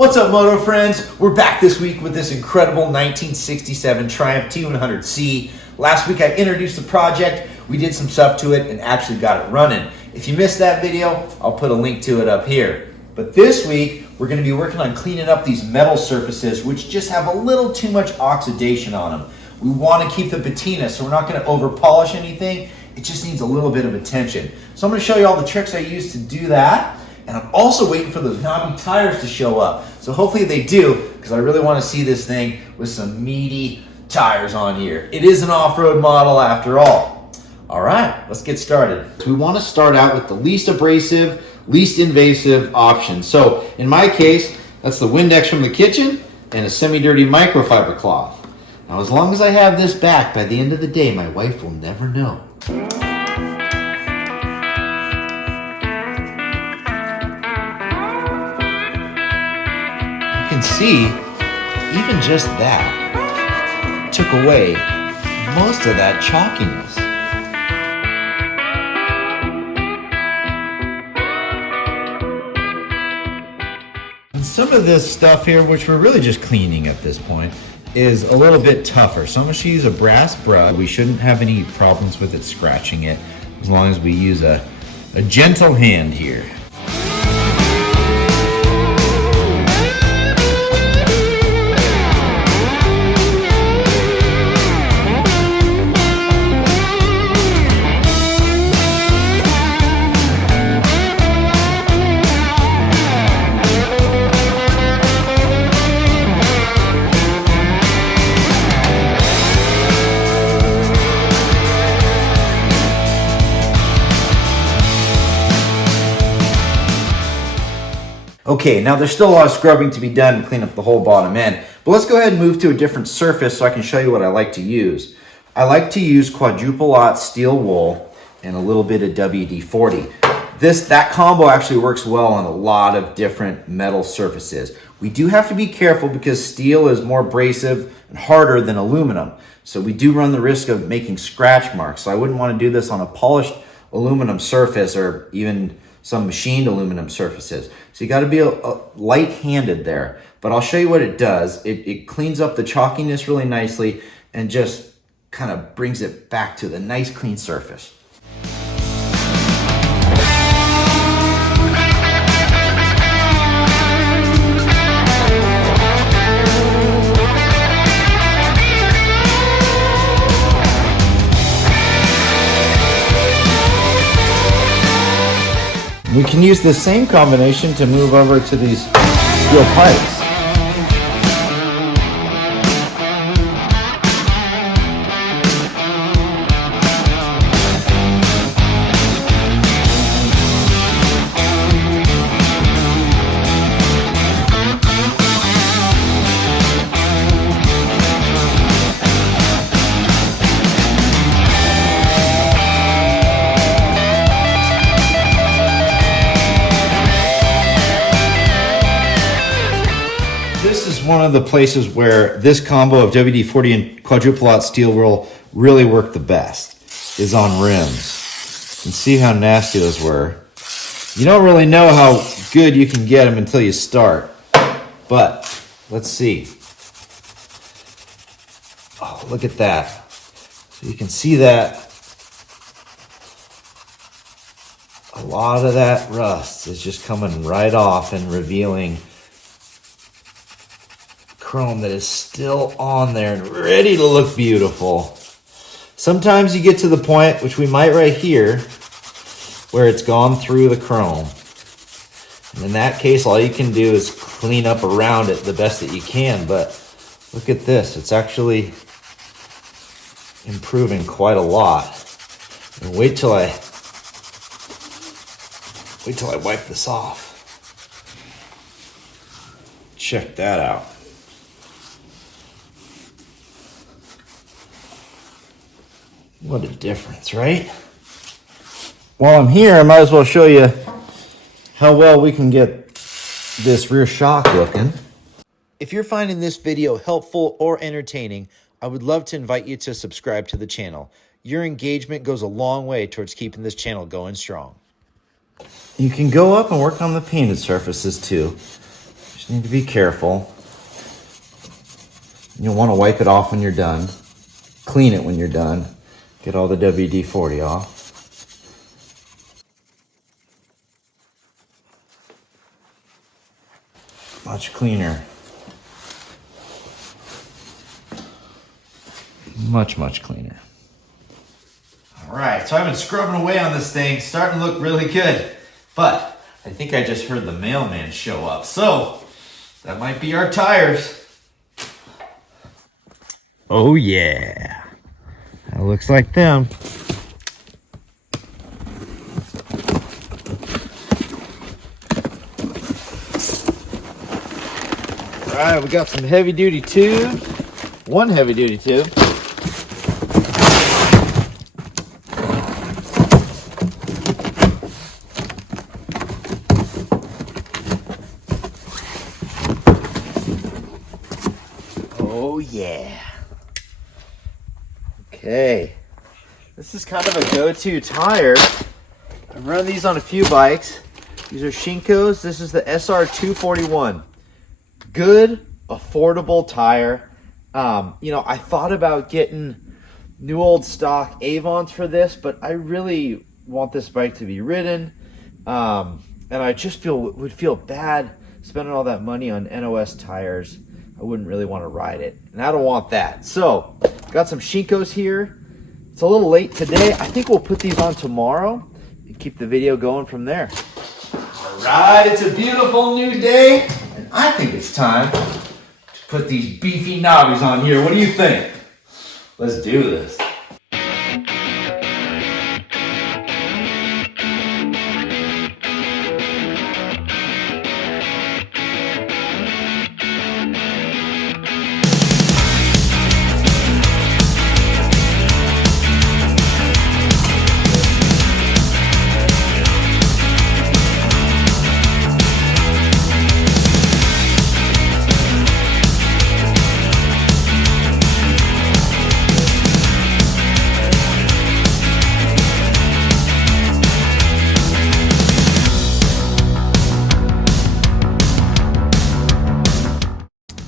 What's up, moto friends? We're back this week with this incredible 1967 Triumph T100C. Last week I introduced the project, we did some stuff to it, and actually got it running. If you missed that video, I'll put a link to it up here. But this week, we're going to be working on cleaning up these metal surfaces which just have a little too much oxidation on them. We want to keep the patina, so we're not going to over polish anything. It just needs a little bit of attention. So I'm going to show you all the tricks I use to do that. And I'm also waiting for those knobby tires to show up. So hopefully they do, because I really want to see this thing with some meaty tires on here. It is an off-road model after all. All right, let's get started. So we want to start out with the least abrasive, least invasive option. So in my case, that's the Windex from the kitchen and a semi-dirty microfiber cloth. Now, as long as I have this back, by the end of the day, my wife will never know. You can see, even just that took away most of that chalkiness. And some of this stuff here, which we're really just cleaning at this point, is a little bit tougher. So I'm going to use a brass brush. We shouldn't have any problems with it scratching it, as long as we use a gentle hand here. Okay, now there's still a lot of scrubbing to be done to clean up the whole bottom end, but let's go ahead and move to a different surface so I can show you what I like to use. I like to use quadruple-aught steel wool and a little bit of WD-40. That combo actually works well on a lot of different metal surfaces. We do have to be careful because steel is more abrasive and harder than aluminum, so we do run the risk of making scratch marks. So I wouldn't want to do this on a polished aluminum surface or even some machined aluminum surfaces. So you got to be light-handed there. But I'll show you what it does. It cleans up the chalkiness really nicely and just kind of brings it back to the nice clean surface. We can use the same combination to move over to these steel pipes. This is one of the places where this combo of WD-40 and quadruple-aught steel will really work the best, is on rims. And see how nasty those were. You don't really know how good you can get them until you start. But let's see. Oh, look at that. So you can see that a lot of that rust is just coming right off and revealing chrome that is still on there and ready to look beautiful. Sometimes you get to the point, which we might right here, where it's gone through the chrome. And in that case, all you can do is clean up around it the best that you can. But look at this. It's actually improving quite a lot. And wait till I wipe this off. Check that out. What a difference, right? While I'm here, I might as well show you how well we can get this rear shock looking. If you're finding this video helpful or entertaining, I would love to invite you to subscribe to the channel. Your engagement goes a long way towards keeping this channel going strong. You can go up and work on the painted surfaces too. Just You need to be careful. You'll want to wipe it off when you're done. Clean it when you're done. Get all the WD-40 off. Much cleaner. Much cleaner. All right, so I've been scrubbing away on this thing, starting to look really good. But I think I just heard the mailman show up. So that might be our tires. Oh yeah, that looks like them. All right, we got some heavy duty tubes. One heavy duty tube. Oh yeah. Okay. This is kind of a go-to tire. I've run these on a few bikes. These are Shinko's. This is the SR241. Good, affordable tire. You know, I thought about getting new old stock Avons for this, but I really want this bike to be ridden. And I just would feel bad spending all that money on NOS tires. I wouldn't really want to ride it, and I don't want that. So, got some Shinko's here. It's a little late today. I think we'll put these on tomorrow and keep the video going from there. All right, it's a beautiful new day, and I think it's time to put these beefy knobbies on here. What do you think? Let's do this.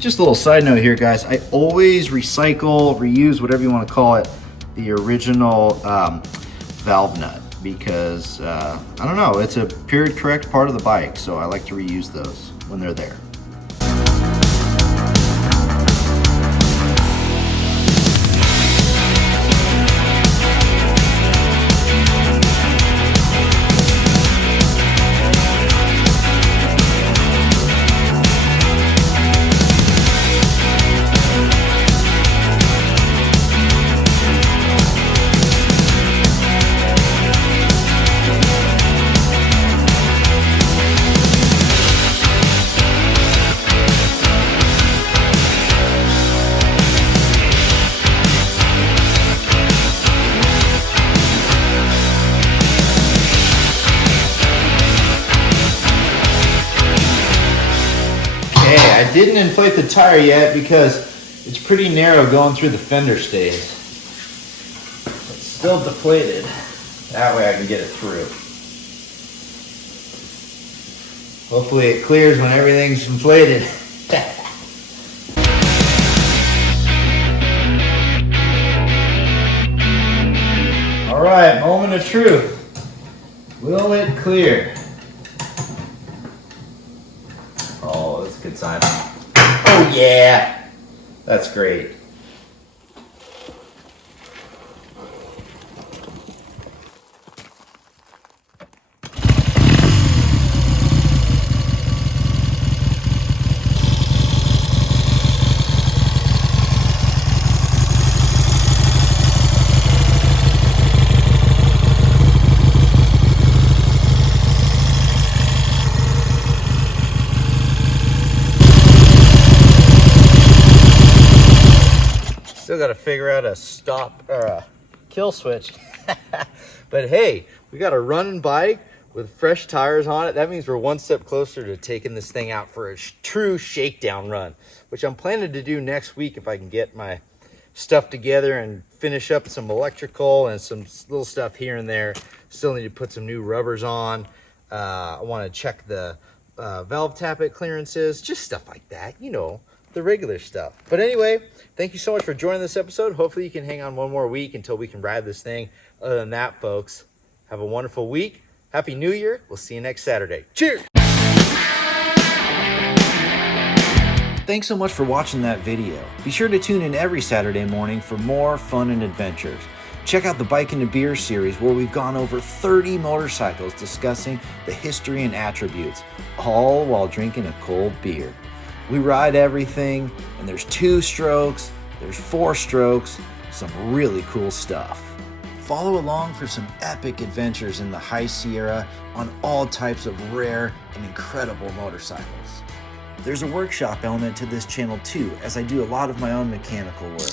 Just a little side note here, guys. I always recycle, reuse, whatever you want to call it, the original valve nut because, I don't know, it's a period correct part of the bike, so I like to reuse those when they're there. I didn't inflate the tire yet because it's pretty narrow going through the fender stays. It's still deflated. That way I can get it through. Hopefully it clears when everything's inflated. All right, moment of truth. Will it clear? Oh, that's a good sign. Oh yeah, that's great. Still got to figure out a stop or a kill switch. But hey, we got a running bike with fresh tires on it. That means we're one step closer to taking this thing out for a true shakedown run, which I'm planning to do next week if I can get my stuff together and finish up some electrical and some little stuff here and there. Still need to put some new rubbers on. I want to check the valve tappet clearances, just stuff like that, you know, the regular stuff. But anyway, thank you so much for joining this episode. Hopefully you can hang on one more week until we can ride this thing. Other than that, folks, have a wonderful week. Happy New Year. We'll see you next Saturday. Cheers. Thanks so much for watching that video. Be sure to tune in every Saturday morning for more fun and adventures. Check out the Bike and the Beer series, where we've gone over 30 motorcycles discussing the history and attributes, all while drinking a cold beer. We ride everything, and there's 2 strokes, there's 4 strokes, some really cool stuff. Follow along for some epic adventures in the High Sierra on all types of rare and incredible motorcycles. There's a workshop element to this channel too, as I do a lot of my own mechanical work.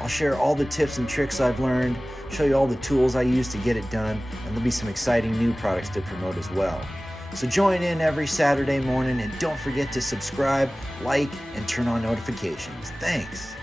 I'll share all the tips and tricks I've learned, show you all the tools I use to get it done, and there'll be some exciting new products to promote as well. So join in every Saturday morning, and don't forget to subscribe, like, and turn on notifications. Thanks.